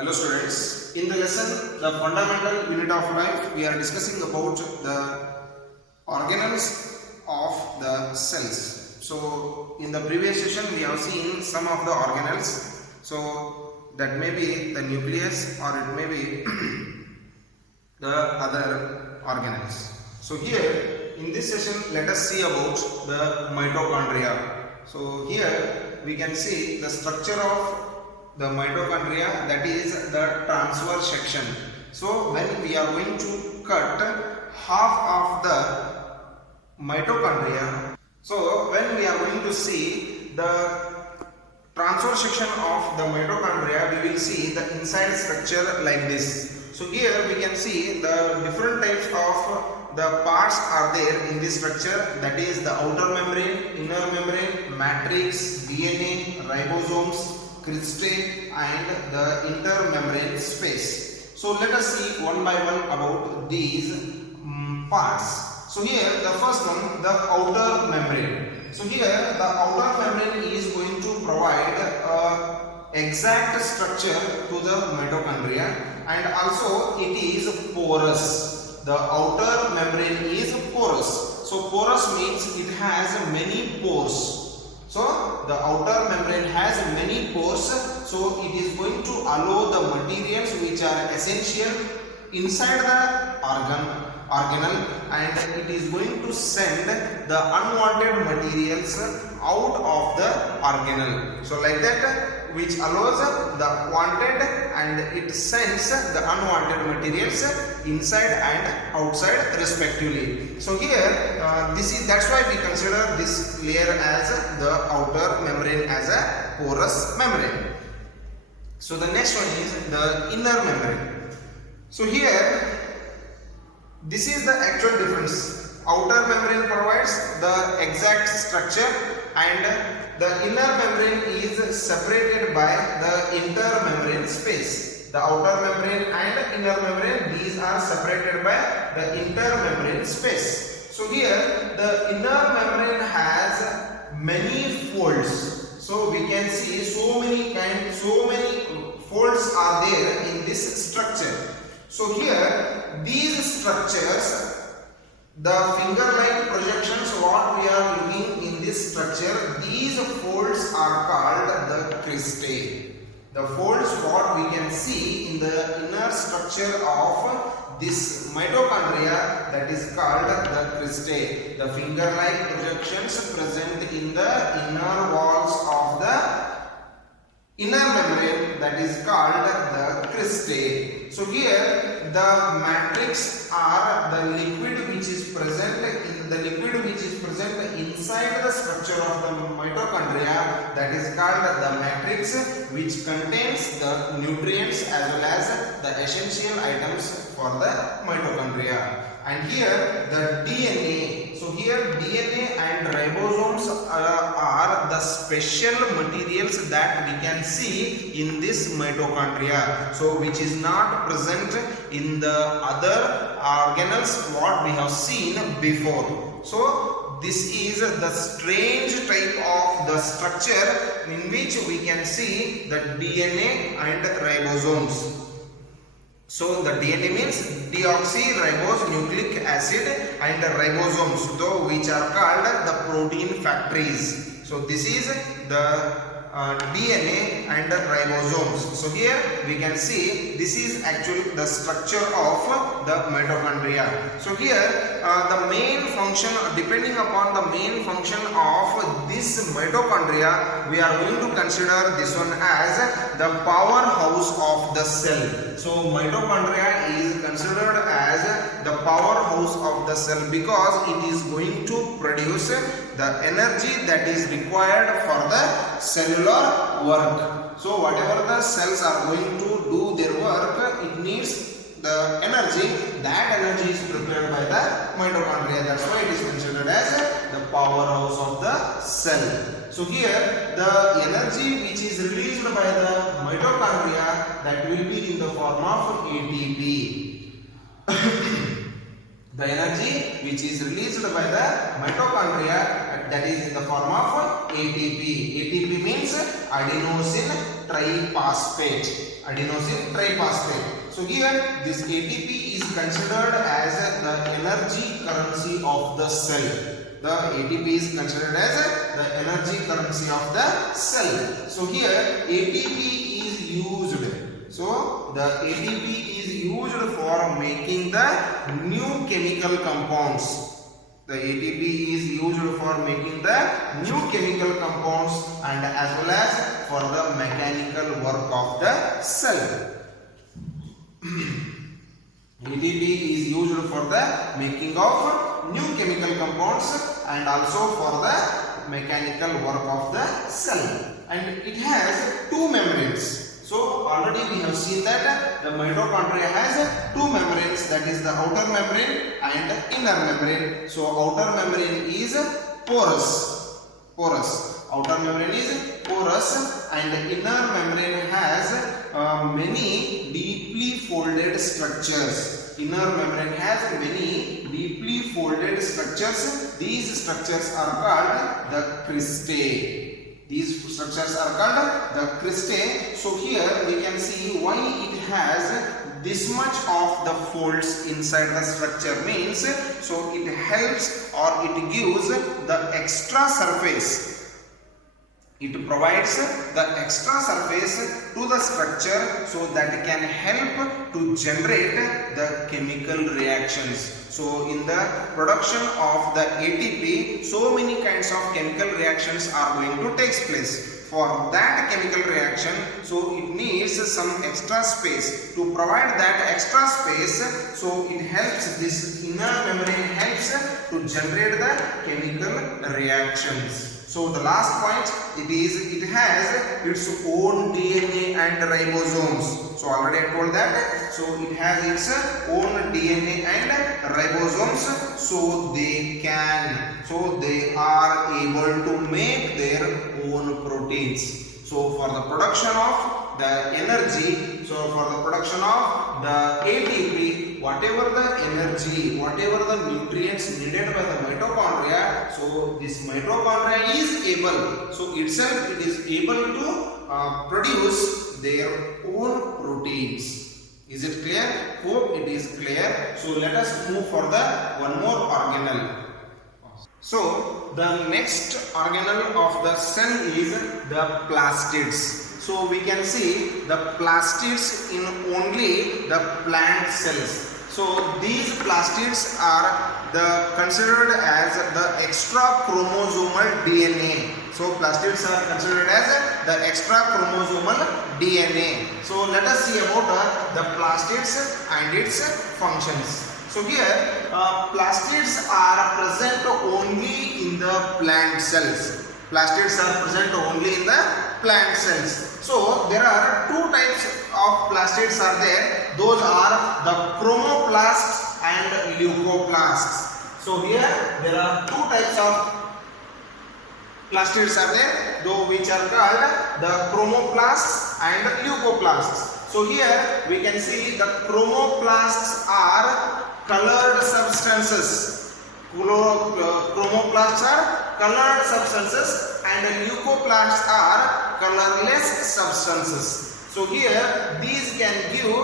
Hello students, in the lesson the fundamental unit of life we are discussing about the organelles of the cells. So in the previous session we have seen some of the organelles. So that may be the nucleus or it may be the other organelles. So here in this session let us see about the mitochondria. So here we can see the structure of the mitochondria, that is the transverse section. So when we are going to cut half of the mitochondria, so when we are going to see the transverse section of the mitochondria, we will see the inside structure like this. So here we can see the different types of the parts are there in this structure, that is the outer membrane, inner membrane, matrix, DNA, ribosomes, cristae and the intermembrane space. So let us see one by one about these parts. So here the first one, the outer membrane. So here the outer membrane is going to provide exact structure to the mitochondria, and also it is porous. The outer membrane is porous. So porous means it has many pores. So the outer membrane has many pores, so it is going to allow the materials which are essential inside the organelle, and it is going to send the unwanted materials out of the organelle. So like that, which allows the wanted and it sends the unwanted materials inside and outside respectively. So here that's why we consider this layer as the outer membrane as a porous membrane. So the next one is the inner membrane. So here this is the actual difference. Outer membrane provides the exact structure and the inner membrane is separated by the intermembrane space. The outer membrane and inner membrane, these are separated by the intermembrane space. So here the inner membrane has many folds. So we can see so many folds are there in this structure. So here these structures, the finger-like projections what we are looking in this structure, these folds are called the cristae. The folds what we can see in the inner structure of this mitochondria, that is called the cristae. The finger-like projections present in the inner walls of the inner membrane, that is called the cristae. So here the matrix are the liquid which is present inside the structure of the mitochondria, that is called the matrix, which contains the nutrients as well as the essential items for the mitochondria. And here the DNA. So here DNA and ribosomes are the special materials that we can see in this mitochondria, so which is not present in the other organelles what we have seen before. So this is the strange type of the structure in which we can see the DNA and ribosomes. So the DNA means deoxyribonucleic acid and ribosomes, though which are called the protein factories. So this is the DNA and ribosomes. So here we can see this is actually the structure of the mitochondria. So here the main function, depending upon the main function of this mitochondria, we are going to consider this one as the powerhouse of the cell. So mitochondria is considered as the powerhouse of the cell because it is going to produce the energy that is required for the cellular work. So whatever the cells are going to do their work, it needs the energy. That energy is prepared by the mitochondria. That's why it is considered as the powerhouse of the cell. So here the energy which is released by the mitochondria, that will be in the form of ATP. The energy which is released by the mitochondria that is in the form of ATP. ATP means adenosine triphosphate. Adenosine triphosphate. So here this ATP is considered as the energy currency of the cell. The ATP is considered as the energy currency of the cell. So here ATP is used. So the ATP is used for making the new chemical compounds. The ATP is used for making the new chemical compounds and as well as for the mechanical work of the cell. ATP is used for the making of new chemical compounds and also for the mechanical work of the cell. And it has two membranes. So already we have seen that the mitochondria has two membranes, that is the outer membrane and the inner membrane. So outer membrane is porous. Outer membrane is porous and the inner membrane has many deeply folded structures. Inner membrane has many deeply folded structures. These structures are called the cristae. These structures are called the cristae. So here we can see why it has this much of the folds inside the structure means, so it helps or it gives the extra surface. It provides the extra surface to the structure so that it can help to generate the chemical reactions. So in the production of the ATP, so many kinds of chemical reactions are going to take place. For that chemical reaction, so it needs some extra space. To provide that extra space, so it helps, this inner membrane helps to generate the chemical reactions. So the last point, it has its own DNA and ribosomes. So already I told that. So it has its own DNA and ribosomes. So they are able to make their own proteins. So for the production of the energy, so for the production of the ATP, whatever the energy, whatever the nutrients needed by the mitochondria, so this mitochondria is able, so itself it is able to produce their own proteins. Is it clear? Hope it is clear. So let us move for the one more organelle. So the next organelle of the cell is the plastids. So we can see the plastids in only the plant cells. So these plastids are considered as the extra chromosomal DNA. So plastids are considered as the extra chromosomal DNA. So let us see about the plastids and its functions. So here plastids are present only in the plant cells. Plastids are present only in the plant cells. So there are two types of plastids are there. Those are the chromoplasts and leucoplasts. So here there are two types of plastids are there, though which are called the chromoplasts and leucoplasts. So here we can see the chromoplasts are colored substances. Chromoplasts are colored substances and leucoplasts are colorless substances. So here these can give,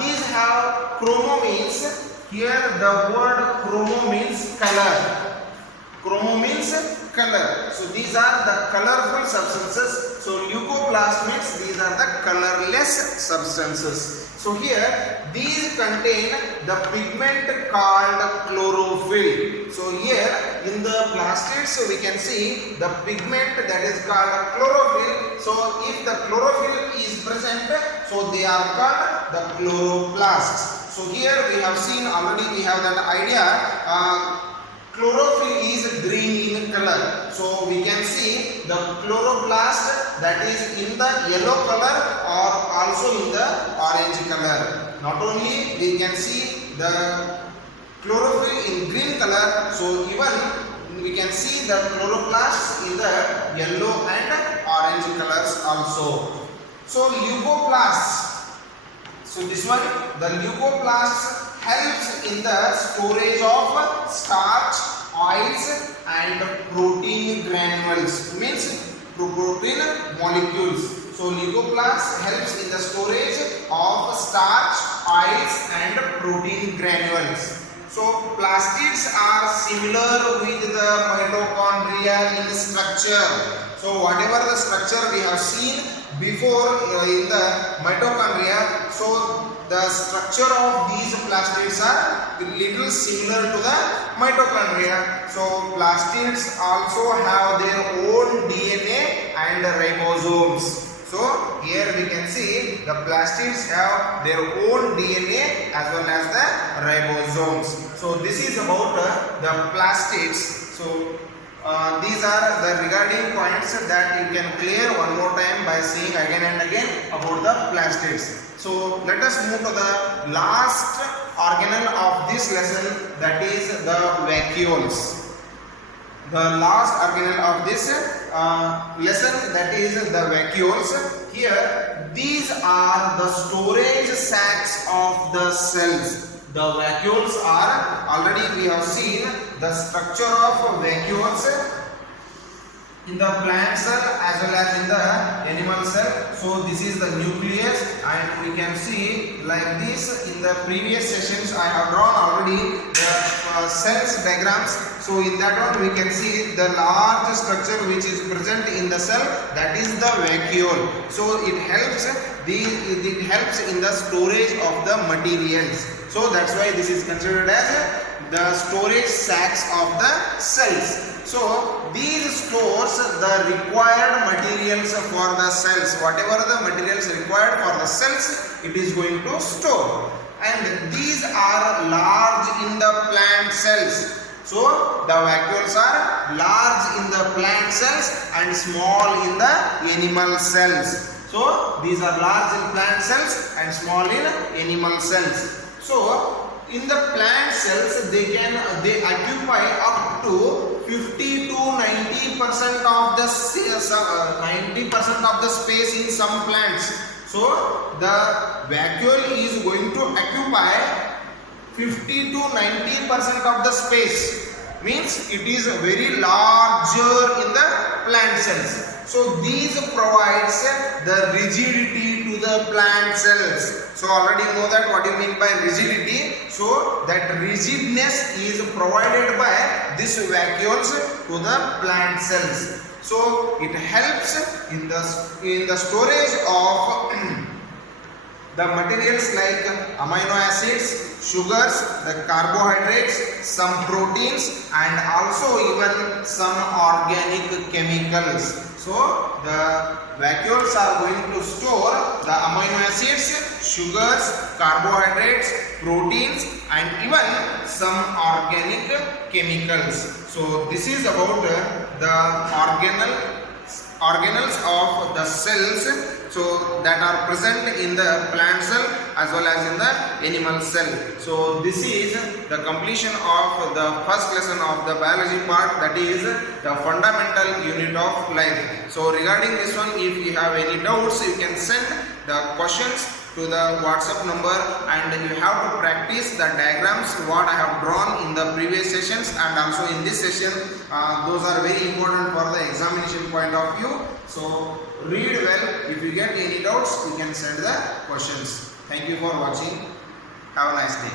these have chromo means, here the word chromo means color. Chromo means color. So these are the colorful substances. So leucoplast means these are the colorless substances. So here these contain the pigment called chlorophyll. So here in the plastids we can see the pigment that is called chlorophyll. So if the chlorophyll is present, so they are called the chloroplasts. So here we have seen already, we have that idea. Chlorophyll is green in color. So we can see the chloroplast that is in the yellow color or also in the orange color. Not only we can see the chlorophyll in green color, so even we can see the chloroplasts in the yellow and orange colors also. So leucoplasts. So this one, the leucoplasts helps in the storage of starch oils and protein granules, means protein molecules. So leucoplasts helps in the storage of starch, oils and protein granules. So plastids are similar with the mitochondria in structure. So whatever the structure we have seen before in the mitochondria, so the structure of these plastids are little similar to the mitochondria. So plastids also have their own DNA and ribosomes. So here we can see the plastids have their own DNA as well as the ribosomes. So this is about the plastids. So these are the regarding points that you can clear one more time by seeing again and again about the plastids. So let us move to the last organelle of this lesson, that is the vacuoles. The last organelle of this lesson, that is the vacuoles. Here these are the storage sacs of the cells. The vacuoles are, already we have seen the structure of vacuoles in the plant cell as well as in the animal cell. So this is the nucleus, and we can see like this in the previous sessions I have drawn already the cells diagrams. So in that one we can see the large structure which is present in the cell, that is the vacuole. So it helps in the storage of the materials. So that's why this is considered as the storage sacs of the cells. So these stores the required materials for the cells. Whatever the materials required for the cells, it is going to store. And these are large in the plant cells. So the vacuoles are large in the plant cells and small in the animal cells. So these are large in plant cells and small in animal cells. So in the plant cells they occupy up to 50 to 90% of the 90% of the space in some plants. So the vacuole is going to occupy 50 to 90% of the space, means it is very larger in the plant cells. So these provides the rigidity to the plant cells. So already you know that what you mean by rigidity. So that rigidness is provided by this vacuoles to the plant cells. So it helps in the storage of the materials like amino acids, sugars, the carbohydrates, some proteins and also even some organic chemicals. So the vacuoles are going to store the amino acids, sugars, carbohydrates, proteins and even some organic chemicals. So this is about the organelles of the cells, so that are present in the plant cell as well as in the animal cell. So this is the completion of the first lesson of the biology part, that is the fundamental unit of life. So regarding this one, if you have any doubts, you can send the questions to the WhatsApp number, and you have to practice the diagrams what I have drawn in the previous sessions and also in this session. Those are very important for the examination point of view. So read well. If you get any doubts, you can send the questions. Thank you for watching. Have a nice day.